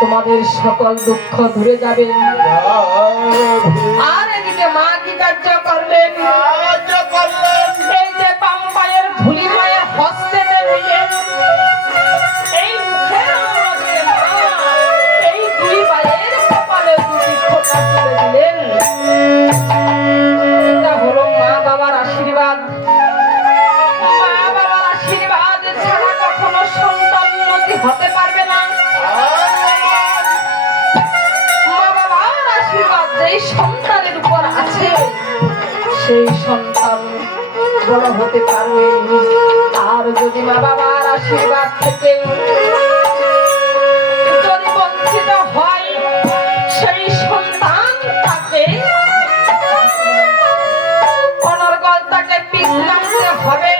তোমাদের সকল দুঃখ দূরে যাবে। আর এদিকে মা কি কার্য করলেন? এই যে বাম পায়ের ধুলি মায়ের হস্তে দিলেন, এই মুখের মধ্যে মা এই দুই পায়ের কপালে দুটি ফোঁটা তুলে দিলেন। এটা হলো মা বাবার আশীর্বাদ। মা বাবার আশীর্বাদ ছাড়া কখনো সন্তান উন্নতি হতে পারবে না। যেই সন্তানের উপর আছে সেই সন্তান বড় হতে পারবে। আর যদি মা বাবার আশীর্বাদ থেকে যদি বঞ্চিত হয় সেই সন্তান তাকে অনর্গল তাকে পিছলাতে হবে।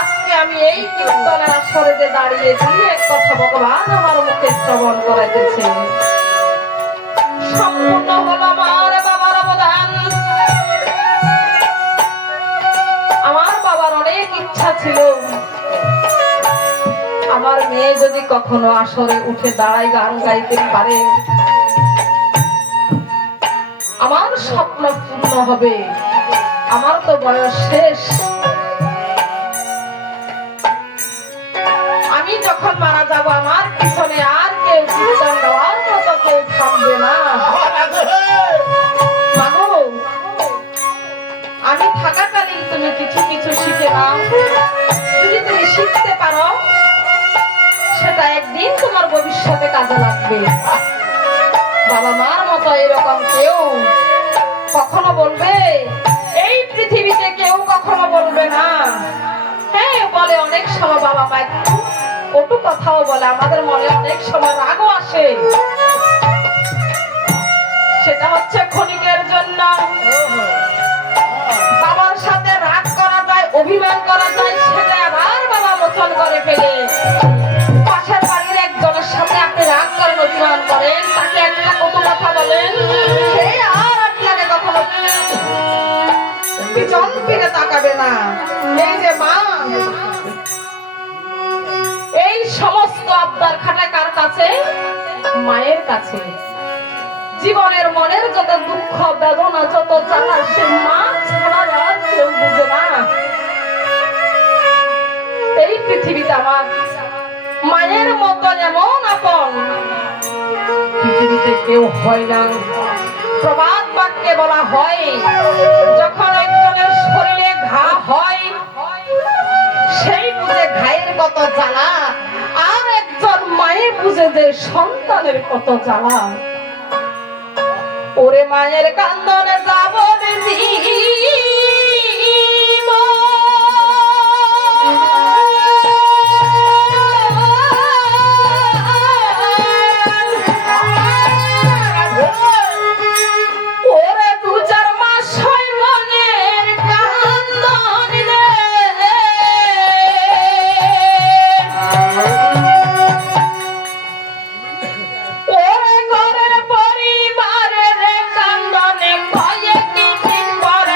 আজকে আমি এই কীর্তনের আসরে যে দাঁড়িয়েছি এক কথা ভগবান আমার মুখে শ্রবণ করাইতেছে। সম্পূর্ণ হলো আমার বাবার অবদান। আমার বাবার অনেক ইচ্ছা ছিল আমার মেয়ে যদি কখনো আসরে উঠে দাঁড়ায় গান গাইতে পারে আমার স্বপ্ন পূর্ণ হবে। আমার তো বয়স শেষ, আমি যখন মারা যাব আমার পিছনে আর কেউ কীর্তন গাওয়ার মতো কেউ থাকবে না। আমি থাকাকালীন তুমি কিছু কিছু শিখে নাও। যদি তুমি শিখতে পারো সেটা একদিন তোমার ভবিষ্যতে কাজে লাগবে। বাবা মার মতো এরকম কেউ কখনো বলবে এই পৃথিবীতে কেউ কখনো বলবে না। হ্যাঁ বলে অনেক সময় বাবা মা একটু কটু কথাও বলে, আমাদের মনে অনেক সময় রাগও আসে। সেটা হচ্ছে ক্ষণিকের জন্য। বাবার সাথে রাগ করা যায়, অভিমান করা যায়, সেটা আবার বাবা মোচন করে ফেলে। পাশের বাড়ির একজনের সাথে আপনি রাগ করেন, অভিমান করেন, তাকে একটা কটু কথা বলেন, সে আর আপনাকে কখনো পিছন ফিরে তাকাবে না। এই যে মা এই সমস্ত আবদার খাটায় কার কাছে? মায়ের কাছে। জীবনের মনের যত দুঃখ বেদনা যত জ্বালা সে মা ছাড়া আর কেউ বুঝে না। এই পৃথিবীতে আমার মায়ের মতন এমন আপন পৃথিবীতে কেউ হয় না। প্রবাদ বাক্যে বলা হয় যখন একজনের শরীরে ঘা হয় সেই বুঝে ঘায়ের কত জ্বালা, আর একজন মায়ের বুঝে যে সন্তানের কত জ্বালা। ওরে মায়ের কান্দনে যাব পরিবারের কান্দনে কয়েকদিন পর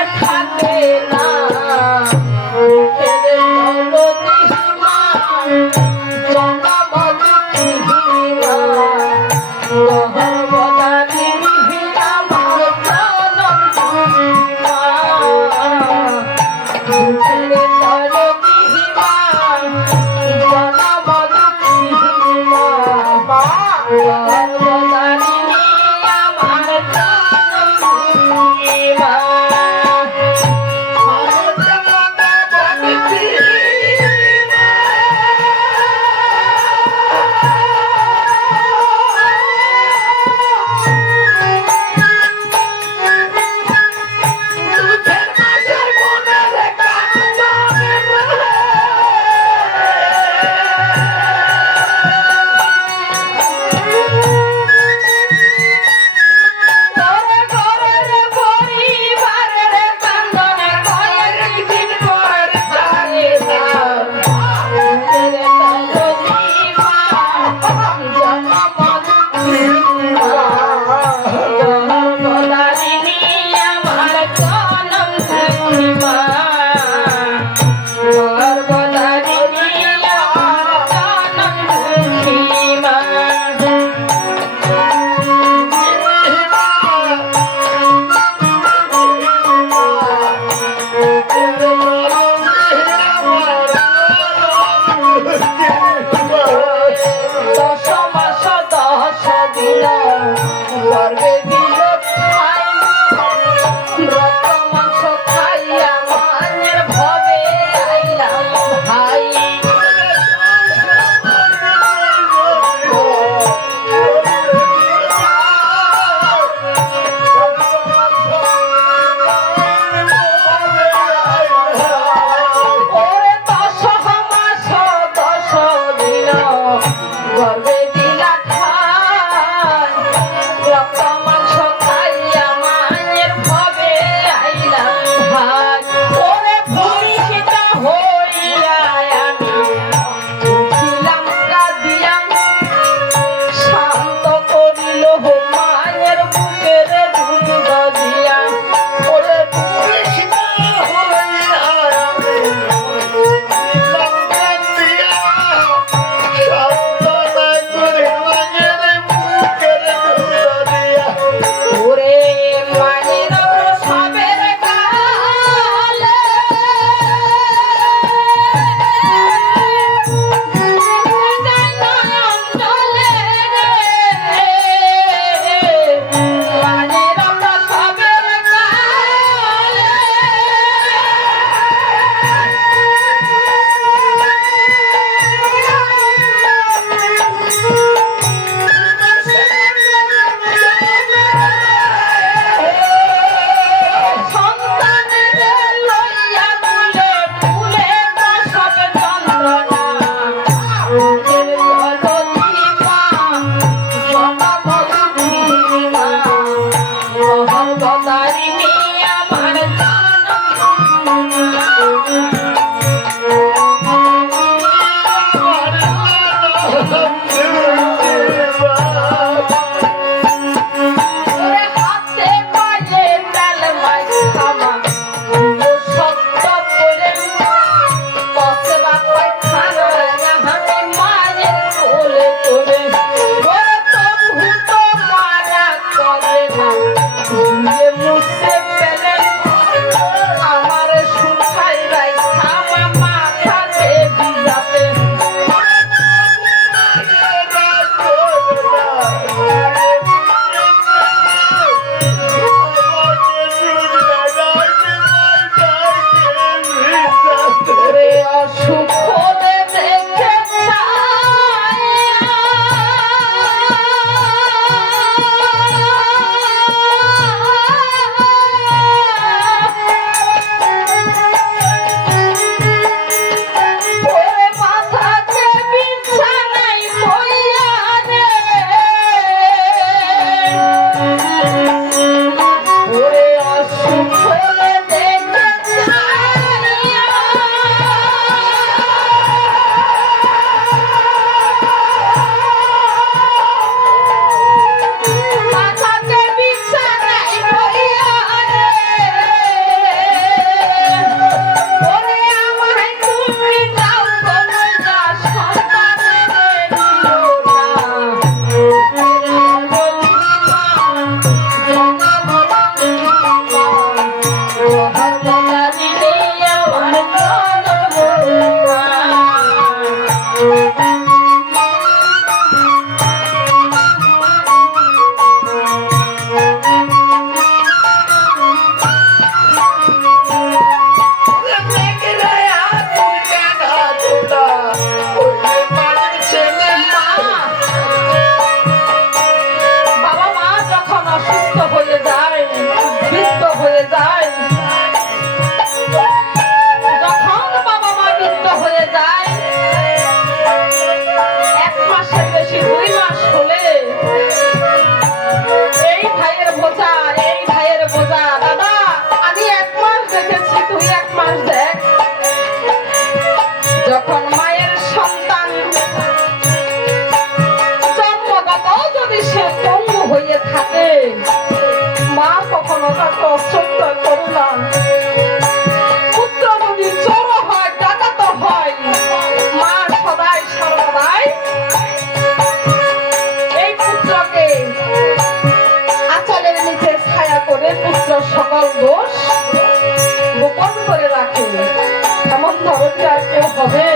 তো চিন্তা করো না। পুত্র যদি চোর হয়, ডাকাত হয়, মা সদাই সর্বদাই এই পুত্রকে আঁচলের নিচে ছায়া করে পুত্র সকল দোষ গোপন করে রাখে। এমন ধরনী আর কেউ হবে?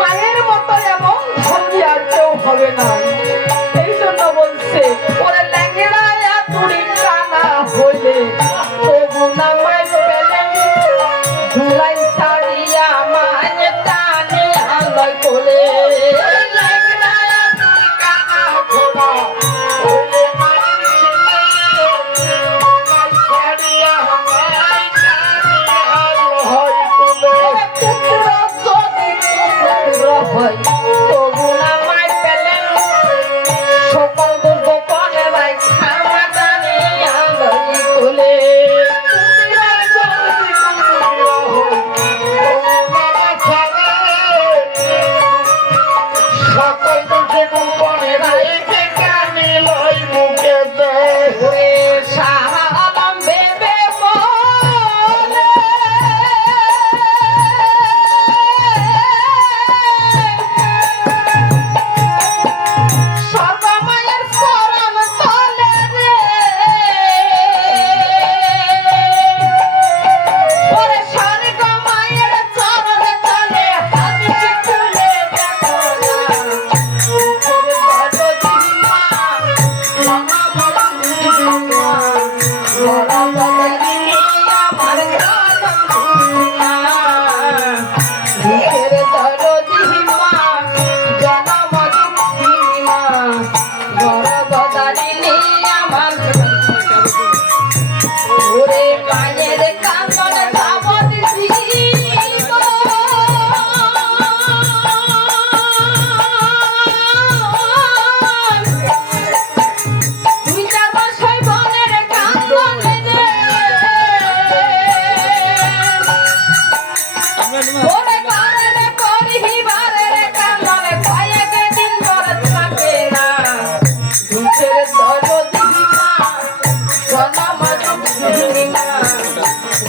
মায়ের মতো এমন ধরনী আর কেউ হবে না। এই জন্য বলছে, ওরে ল্যাংড়ায়া তুড়ি কানা হইলে তবু নামাই পেলে ধুলাই ছাড়িয়া মায়ে টানে আলয় কোলে। ল্যাংড়ায়া তুড়ি কানা ঘোড়া হইলে মায়ের ছেলে ধুলাই ছাড়িয়া মায়ে টানে আলয় কোলে। পুত্র যদি পুত্র হয় তবু নামাই পেলে সকল গোপনে রাই খামা টানে আলয় কোলে। সকল দোষে গোপনে রাই কানে লই মুখে দেয় সালাম বেবে মনে সর্বমায়ের চরণ তলে রে ওরে স্বর্গ মায়ের চরণ তলে হাদিস খুলে দেখো না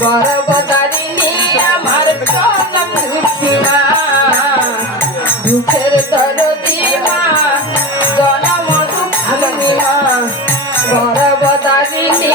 গর্ভধারিণী আমার জনম দুঃখিমা দুঃখের দরদি মা জনম দুঃখিনী মা গর্ভধারিণী